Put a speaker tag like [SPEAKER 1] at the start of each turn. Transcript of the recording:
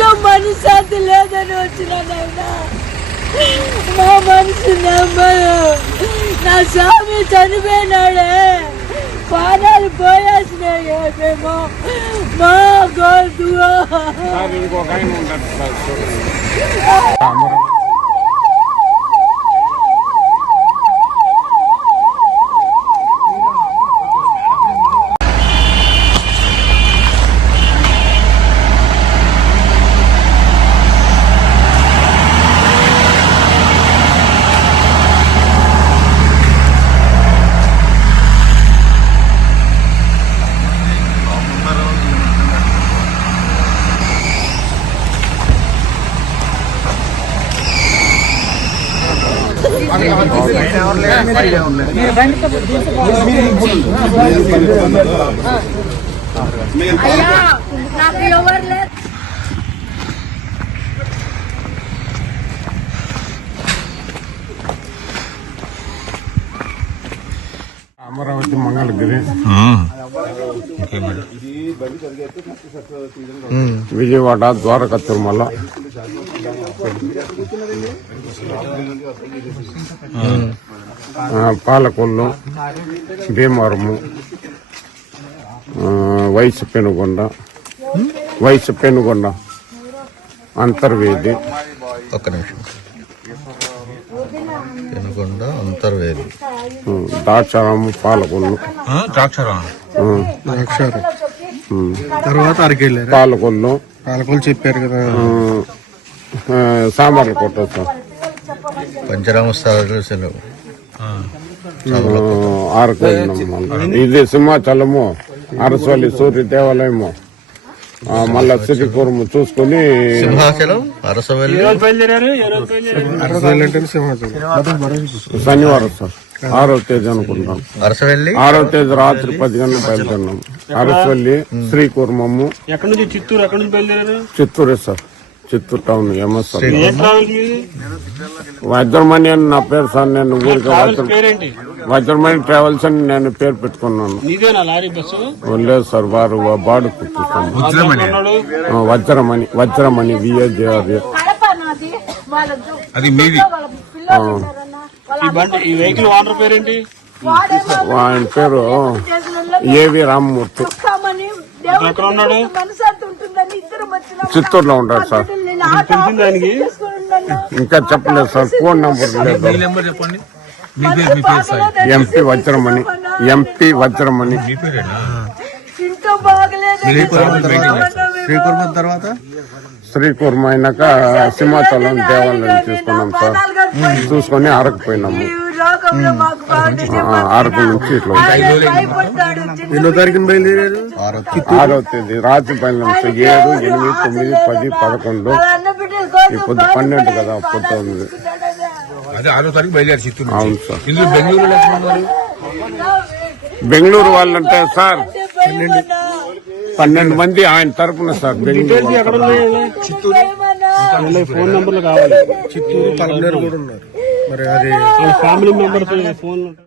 [SPEAKER 1] ఇంట్లో మనశ్శాంతి లేదని వచ్చినానైనా మా మనసు నమ్మరు నా స్వామి చనిపోయినాడే. పానాలు పోయేసినాయి మేము. మా గోడు అయ్యా నాకు ఎవరు లేదు
[SPEAKER 2] అమరావతి మంగళగిరి విజయవాడ ద్వారకా తిరుమల. పాలకొల్లు భీమవరము వయసు పెనుగొండ వయసు పెనుగొండ అంతర్వేది.
[SPEAKER 3] ఒక్క నిమిషం. పెనుకొండ అంతర్వేది.
[SPEAKER 2] దాచారము పాలకొల్లు.
[SPEAKER 3] ద్రాక్షారం
[SPEAKER 2] ఉమ్, ఉమ్,
[SPEAKER 4] తర్వాత అరకెళ్ళారు
[SPEAKER 2] పాలకొల్లు.
[SPEAKER 4] పాలకొలు చెప్పారు కదా.
[SPEAKER 2] సాంబార్లు కొట్టచ్చు.
[SPEAKER 3] పంచరామ సెలవు.
[SPEAKER 2] ఆరుకు ఇది సింహాచలము అరసవల్లి సూర్య దేవాలయము. ఆ, మళ్ళా చూసుకుని
[SPEAKER 3] సింహాచలం అరసవల్లి.
[SPEAKER 4] అరకెళ్ళంటే సింహాచలం.
[SPEAKER 2] శనివారం సార్. ఆరో తేదీ అనుకుంటాం.
[SPEAKER 3] అరసవల్లి.
[SPEAKER 2] ఆరో తేదీ రాత్రి పది గంటలకు బయలుదేరినాం. అరసవల్లి శ్రీకూర్మము.
[SPEAKER 5] ఎక్కడి నుంచి? చిత్తూరు ఎక్కడి నుంచి బయలుదేరారు?
[SPEAKER 2] చిత్తూరే sir.
[SPEAKER 5] Chittoor town MS
[SPEAKER 2] Vajramani అని నా పేరు సార్ నేను ఊరికి వజ్రమణి ట్రావెల్స్ అని నేను పేరు పెట్టుకున్నాను.
[SPEAKER 5] నీదేనా లారీ బస్సు?
[SPEAKER 2] లేదు సార్ వారు బాడు ఆ, వజ్రమణి వజ్రమణి
[SPEAKER 1] వాళ్ళ
[SPEAKER 3] అది మీది.
[SPEAKER 1] వాళ్ళ పిల్లలు ఉన్నారన్న. వాళ్ళ
[SPEAKER 5] ఈ బండి ఈ వెహికల్ ఓనర్ పేరేంటి?
[SPEAKER 1] వాడేమో
[SPEAKER 2] ఆయన పేరు ఏవి రామ్మూర్తి. చిత్తూరులో ఉంటాడు సార్. ఇంకా చెప్పలేదు సార్. ఫోన్ నంబర్ లేదు. MP Vajramani
[SPEAKER 1] MP Vajramani.
[SPEAKER 4] Srikurmam తర్వాత?
[SPEAKER 2] శ్రీకూర్మ అయినాక సింహాచలం దేవాలయం తీసుకున్నాం సార్. చూసుకొని అరకపోయినాము
[SPEAKER 1] రోగంలో మాకు బాగుంటుంది
[SPEAKER 2] ఆ, అరకు నుంచి ఇట్లా
[SPEAKER 4] ఎన్నో తారీఖున బయలుదేరారు?
[SPEAKER 3] ఆరో
[SPEAKER 2] తేదీ రాత్రి ఏడు ఎనిమిది తొమ్మిది పది పదకొండు. ఇప్పుడు పన్నెండు కదా
[SPEAKER 1] పడుతున్నాడు.
[SPEAKER 6] అదే ఆరో తారీఖు బయలుదేరి చిత్తూరు
[SPEAKER 2] అవును సార్.
[SPEAKER 6] ఇందులో బెంగళూరులో ఎక్కడ ఉన్నారు?
[SPEAKER 2] బెంగళూరు వాళ్ళంటే సార్
[SPEAKER 1] అంటే భయమన్నా.
[SPEAKER 2] పన్నెండు మంది ఆయన తరపున సార్ బెంగళూరు
[SPEAKER 5] ఎక్కడ ఉన్నాయి?
[SPEAKER 1] భయమన్నా.
[SPEAKER 5] వీళ్ళ ఫోన్ నంబర్లు కావాలి.
[SPEAKER 4] చిత్తూరు పలమనేరు కూడా ఉన్నారు. మరి అది
[SPEAKER 5] వాళ్ళ ఫ్యామిలీ మెంబర్స్ ఫోన్